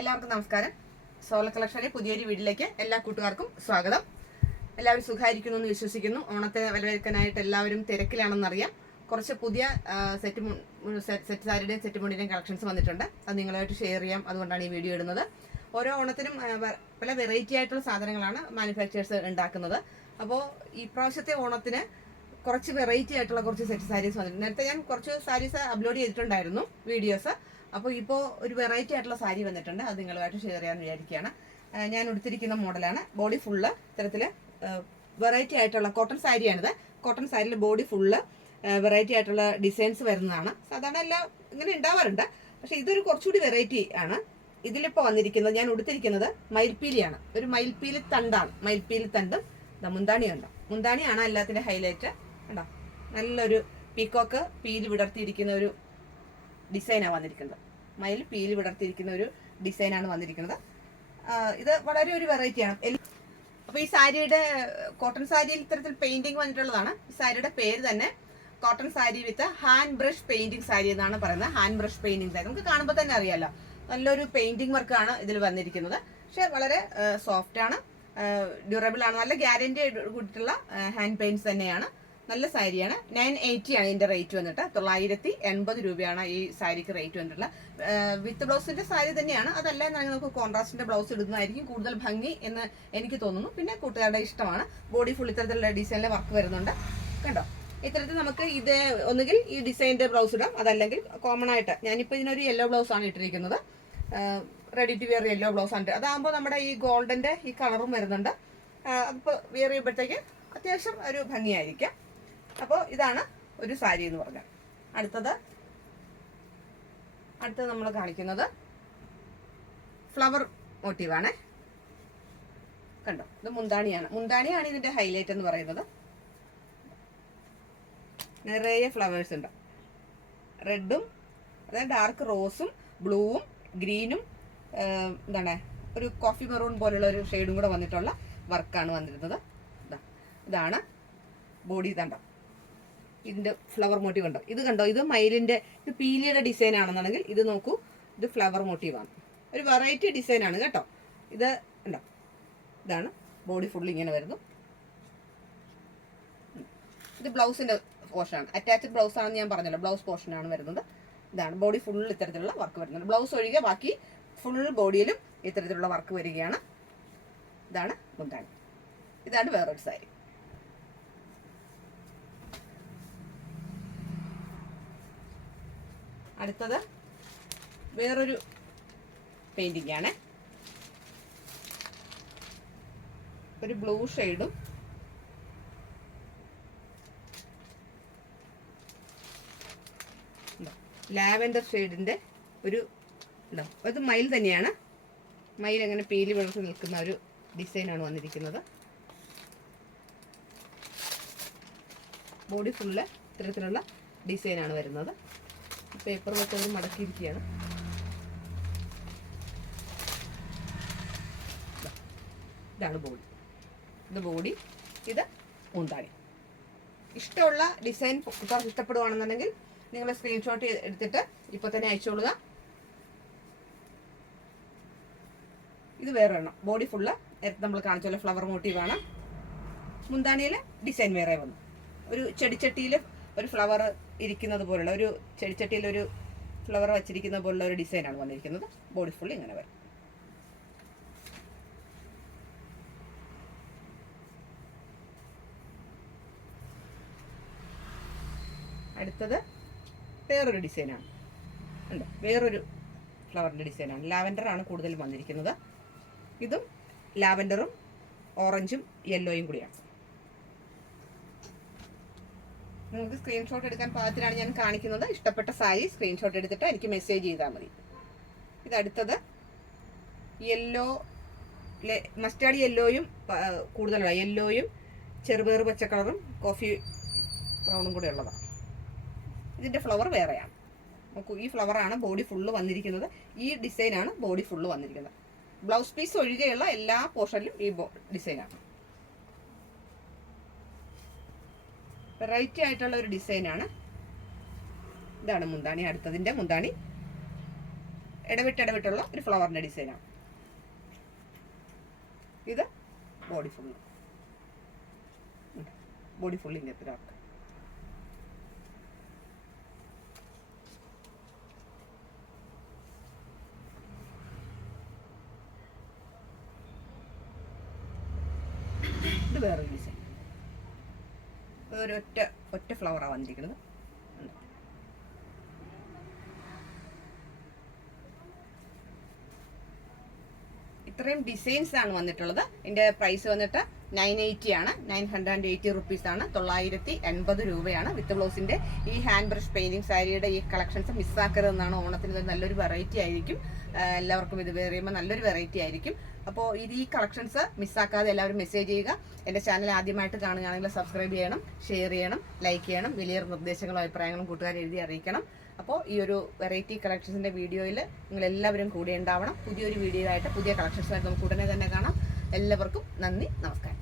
എല്ലാവർക്കും നമസ്കാരം. സോള കളക്ഷനിലെ പുതിയൊരു വീഡിയോയിലേക്ക് എല്ലാ കൂട്ടുകാർക്കും സ്വാഗതം. എല്ലാവരും സുഖമായിരിക്കുന്നു എന്ന് വിശ്വസിക്കുന്നു. ഓണത്തെ വരവേൽക്കാനായിട്ട് എല്ലാവരും തിരക്കിലാണെന്നറിയാം. കുറച്ച് പുതിയ സെറ്റ് സാരിയുടെയും സെറ്റ് മുണ്ടിൻ്റെയും കളക്ഷൻസ് വന്നിട്ടുണ്ട്. അത് നിങ്ങളുമായിട്ട് ഷെയർ ചെയ്യാം. അതുകൊണ്ടാണ് ഈ വീഡിയോ ഇടുന്നത്. ഓരോ ഓണത്തിനും പല വെറൈറ്റി ആയിട്ടുള്ള സാധനങ്ങളാണ് മാനുഫാക്ചേഴ്സ് ഉണ്ടാക്കുന്നത്. അപ്പോൾ ഈ പ്രാവശ്യത്തെ ഓണത്തിന് കുറച്ച് വെറൈറ്റി ആയിട്ടുള്ള കുറച്ച് സെറ്റ് സാരീസ് വന്നിട്ടുണ്ട്. നേരത്തെ ഞാൻ കുറച്ച് സാരീസ് അപ്ലോഡ് ചെയ്തിട്ടുണ്ടായിരുന്നു വീഡിയോസ്. അപ്പോൾ ഇപ്പോൾ ഒരു വെറൈറ്റി ആയിട്ടുള്ള സാരി വന്നിട്ടുണ്ട്. അത് നിങ്ങളുമായിട്ട് ഷെയർ ചെയ്യാമെന്ന് വിചാരിക്കുകയാണ്. ഞാൻ എടുത്തിരിക്കുന്ന മോഡലാണ്. ബോഡി ഫുള്ള് ഇത്തരത്തിൽ വെറൈറ്റി ആയിട്ടുള്ള കോട്ടൺ സാരിയാണിത്. കോട്ടൺ സാരിയിൽ ബോഡി ഫുള്ള് വെറൈറ്റി ആയിട്ടുള്ള ഡിസൈൻസ് വരുന്നതാണ്. സാധാരണ എല്ലാം ഇങ്ങനെ ഉണ്ടാവാറുണ്ട്, പക്ഷെ ഇതൊരു കുറച്ചുകൂടി വെറൈറ്റി ആണ്. ഇതിലിപ്പോൾ വന്നിരിക്കുന്നത്, ഞാൻ ഉടുത്തിരിക്കുന്നത് മയിൽപ്പീലിയാണ്. ഒരു മയിൽപ്പീലി തണ്ടാണ്. മയിൽപ്പീലി തണ്ടും മുന്താണി കണ്ടോ, മുന്താണിയാണ് എല്ലാത്തിൻ്റെ ഹൈലൈറ്റ്. കണ്ടോ, നല്ലൊരു പീക്കോക്ക് പീലി വിടർത്തിയിരിക്കുന്ന ഒരു ഡിസൈനാണ് വന്നിരിക്കുന്നത്. മയിൽ പീലി വിടർത്തിയിരിക്കുന്ന ഒരു ഡിസൈനാണ് വന്നിരിക്കുന്നത്. ഇത് വളരെ ഒരു വെറൈറ്റിയാണ്. അപ്പോൾ ഈ സാരിയുടെ കോട്ടൺ സാരിയിൽ ഇത്തരത്തിൽ പെയിന്റിങ് വന്നിട്ടുള്ളതാണ്. ഈ സാരിയുടെ പേര് തന്നെ കോട്ടൺ സാരി വിത്ത് ഹാൻഡ് ബ്രഷ് പെയിന്റിംഗ് സാരി എന്നാണ് പറയുന്നത്. ഹാൻഡ് ബ്രഷ് പെയിന്റിംഗ് സാരി നമുക്ക് കാണുമ്പോൾ തന്നെ അറിയാലോ, നല്ലൊരു പെയിന്റിംഗ് വർക്കാണ് ഇതിൽ വന്നിരിക്കുന്നത്. പക്ഷെ വളരെ സോഫ്റ്റ് ആണ്, ഡ്യൂറബിൾ ആണ്, നല്ല ഗ്യാരണ്ടി കൂട്ടിയിട്ടുള്ള ഹാൻഡ് പെയിന്റ്സ് തന്നെയാണ്. നല്ല സാരിയാണ്. 980 ആണ് ഇതിന്റെ റേറ്റ് വന്നിട്ട്. 980 രൂപയാണ് ഈ സാരിക്ക് റേറ്റ് വന്നിട്ടുള്ളത്. വിത്ത് ബ്ലൗസിന്റെ സാരി തന്നെയാണ്. അതല്ല എന്നാണെങ്കിൽ നമുക്ക് കോൺട്രാസ്റ്റിന്റെ ബ്ലൗസ് ഇടുന്നതായിരിക്കും കൂടുതൽ ഭംഗി എന്ന് എനിക്ക് തോന്നുന്നു. പിന്നെ കൂട്ടുകാരുടെ ഇഷ്ടമാണ്. ബോഡി ഫുൾ ഇത്തരത്തിലുള്ള ഡിസൈനിലെ വർക്ക് വരുന്നുണ്ട്. കണ്ടോ, ഇത്തരത്തിൽ നമുക്ക് ഇത് ഒന്നുകിൽ ഈ ഡിസൈനിന്റെ ബ്ലൗസ് ഇടാം, അതല്ലെങ്കിൽ കോമൺ ആയിട്ട് ഞാനിപ്പോൾ ഇതിനൊരു യെല്ലോ ബ്ലൗസ് ആണ് ഇട്ടിരിക്കുന്നത്. Ready to wear yellow blouse ആണ്. അതാകുമ്പോൾ നമ്മുടെ ഈ ഗോൾഡന്റെ ഈ കളറും വരുന്നുണ്ട്. അപ്പോൾ വെയർ ചെയ്യുമ്പോഴത്തേക്ക് അത്യാവശ്യം ഒരു ഭംഗിയായിരിക്കാം. അപ്പോൾ ഇതാണ് ഒരു സാരി എന്ന് പറഞ്ഞാൽ. അടുത്തത് നമ്മൾ കാണിക്കുന്നത് ഫ്ലവർ മോട്ടീവാണ്. കണ്ടോ, ഇത് മുന്താണിയാണ് ഇതിന്റെ ഹൈലൈറ്റ് എന്ന് പറയുന്നത്. നിറയെ ഫ്ലവേഴ്സ് ഉണ്ട്. റെഡും അതായത് ഡാർക്ക് റോസും ബ്ലൂവും ഗ്രീനും എന്താണ് ഒരു കോഫി മെറൂൺ പോലുള്ള ഒരു ഷെയ്ഡും കൂടെ വന്നിട്ടുള്ള വർക്കാണ് വന്നിരുന്നത്. ഇതാണ് ബോഡി. ഇതുണ്ടോ, ഇതിന്റെ ഫ്ലവർ മോട്ടീവ് ഉണ്ടോ, ഇത് കണ്ടോ, ഇത് മയിലിന്റെ ഇത് പീലിയുടെ ഡിസൈൻ ആണെന്നുണ്ടെങ്കിൽ ഇത് നോക്കൂ, ഇത് ഫ്ലവർ മോട്ടീവാണ്. ഒരു വെറൈറ്റി ഡിസൈനാണ് കേട്ടോ. ഇത് ഉണ്ടോ, ഇതാണ് ബോഡി ഫുൾ ഇങ്ങനെ വരുന്നു. ഇത് ബ്ലൗസിന്റെ പോർഷനാണ്, അറ്റാച്ച്ഡ് ബ്ലൗസ് ആണെന്ന് ഞാൻ പറഞ്ഞല്ലോ, ബ്ലൗസ് പോർഷനാണ് വരുന്നത്. ഇതാണ് ബോഡി ഫുൾ ഇത്തരത്തിലുള്ള വർക്ക് വരുന്നത്. ബ്ലൗസ് ഒഴികെ ബാക്കി ഫുൾ ബോഡിയിലും ഇത്തരത്തിലുള്ള വർക്ക് വരികയാണ്. ഇതാണ് മുന്താണി. ഇതാണ് വേറൊരു സാരി. അടുത്തത് വേറൊരു പെയിന്റിംഗ് ആണ്. ഒരു ബ്ലൂ ഷെയ്ഡും ലാവെൻഡർ ഷെയ്ഡിന്റെ ഒരു ഉണ്ടോ, അത് മയിൽ തന്നെയാണ്. മയിൽ അങ്ങനെ പീലി വിളർത്തി നിൽക്കുന്ന ഒരു ഡിസൈനാണ് വന്നിരിക്കുന്നത്. ബോഡി ഫുള്ള് ഇത്തരത്തിലുള്ള ഡിസൈനാണ് വരുന്നത്. പേപ്പർ വെച്ചത് മടക്കിയിരിക്കുകയാണ്. ഇതാണ് ബോഡി. ഇത് ബോഡി, ഇത് മുന്താണി. ഇഷ്ടമുള്ള ഡിസൈൻ ഇഷ്ടപ്പെടുകയാണെന്നുണ്ടെങ്കിൽ നിങ്ങൾ സ്ക്രീൻഷോട്ട് എടുത്തിട്ട് ഇപ്പോൾ തന്നെ അയച്ചോളുക. ഇത് വേറെ എണ്ണം. ബോഡി ഫുള്ള് നമ്മൾ കാണിച്ചോളൂ ഫ്ലവർ മോട്ടീവാണ്. മുന്താണിയിൽ ഡിസൈൻ വേറെ വന്നു. ഒരു ചെടിച്ചട്ടിയിൽ ഒരു ഫ്ലവർ ഇരിക്കുന്നത് പോലുള്ള, ഒരു ചെടിച്ചട്ടിയിൽ ഒരു ഫ്ലവർ വച്ചിരിക്കുന്ന പോലുള്ള ഒരു ഡിസൈനാണ് വന്നിരിക്കുന്നത്. ബോഡി ഫുൾ ഇങ്ങനെ വരും. അടുത്തത് വേറൊരു ഡിസൈനാണ്. ഉണ്ട്, വേറൊരു ഫ്ലവറിൻ്റെ ഡിസൈനാണ്. ലാവൻഡർ ആണ് കൂടുതലും വന്നിരിക്കുന്നത്. ഇതും ലാവൻഡറും ഓറഞ്ചും യെല്ലോയും കൂടിയാണ്. നിങ്ങൾക്ക് സ്ക്രീൻഷോട്ട് എടുക്കാൻ പാകത്തിലാണ് ഞാൻ കാണിക്കുന്നത്. ഇഷ്ടപ്പെട്ട സാരി സ്ക്രീൻഷോട്ട് എടുത്തിട്ട് എനിക്ക് മെസ്സേജ് ചെയ്താൽ മതി. ഇതടുത്തത് യെല്ലോ, മസ്റ്റാർഡ് യെല്ലോയും കൂടുതലാണ്. യെല്ലോയും ചെറുപയർ പച്ച കളറും കോഫി ബ്രൗണും കൂടെ ഉള്ളതാണ്. ഇതിൻ്റെ ഫ്ലവർ വേറെയാണ്. നോക്കൂ, ഈ ഫ്ലവറാണ് ബോഡി ഫുള്ള് വന്നിരിക്കുന്നത്. ഈ ഡിസൈനാണ് ബോഡി ഫുള്ള് വന്നിരിക്കുന്നത്. ബ്ലൗസ് പീസ് ഒഴികെയുള്ള എല്ലാ പോർഷനിലും ഈ ഡിസൈനാണ്. വെറൈറ്റി ആയിട്ടുള്ള ഒരു ഡിസൈനാണ്. ഇതാണ് മുന്താണി. അടുത്തതിൻ്റെ മുന്താണി ഇടവിട്ടുള്ള ഒരു ഫ്ലവറിൻ്റെ ഡിസൈനാണ്. ഇത് ബോഡി ഫുള്ള് ഇങ്ങനത്തെ വർക്ക്. ഇത് വേറൊരു ഡിസൈൻ. ഒറ്റ ഫ്ലവറാണ് വന്നിരിക്കുന്നത്. ഇത്രയും ഡിസൈൻസ് ആണ് വന്നിട്ടുള്ളത്. ഇതിൻ്റെ പ്രൈസ് വന്നിട്ട് 980 ആണ്. 980 റുപ്പീസാണ്. 980 രൂപയാണ് വിത്ത് ബ്ലൗസിൻ്റെ. ഈ ഹാൻഡ് ബ്രഷ് പെയിൻറ്റിങ് സാരിയുടെ ഈ കളക്ഷൻസ് മിസ്സാക്കരുതെന്നാണ്. ഓണത്തിന് നല്ലൊരു വെറൈറ്റി ആയിരിക്കും. എല്ലാവർക്കും ഇത് വെയർ ചെയ്യുമ്പോൾ നല്ലൊരു വെറൈറ്റി ആയിരിക്കും. അപ്പോൾ ഈ കളക്ഷൻസ് മിസ്സാക്കാതെ എല്ലാവരും മെസ്സേജ് ചെയ്യുക. എൻ്റെ ചാനൽ ആദ്യമായിട്ട് കാണുകയാണെങ്കിൽ സബ്സ്ക്രൈബ് ചെയ്യണം, ഷെയർ ചെയ്യണം, ലൈക്ക് ചെയ്യണം. വലിയ നിർദ്ദേശങ്ങളും അഭിപ്രായങ്ങളും കൂട്ടുകാർ എഴുതി അറിയിക്കണം. അപ്പോൾ ഈ ഒരു വെറൈറ്റി കളക്ഷൻസിൻ്റെ വീഡിയോയിൽ നിങ്ങളെല്ലാവരും കൂടെ ഉണ്ടാവണം. പുതിയൊരു വീഡിയോ ആയിട്ട് പുതിയ കളക്ഷൻസായിട്ട് നമുക്ക് ഉടനെ തന്നെ കാണാം. എല്ലാവർക്കും നന്ദി, നമസ്കാരം.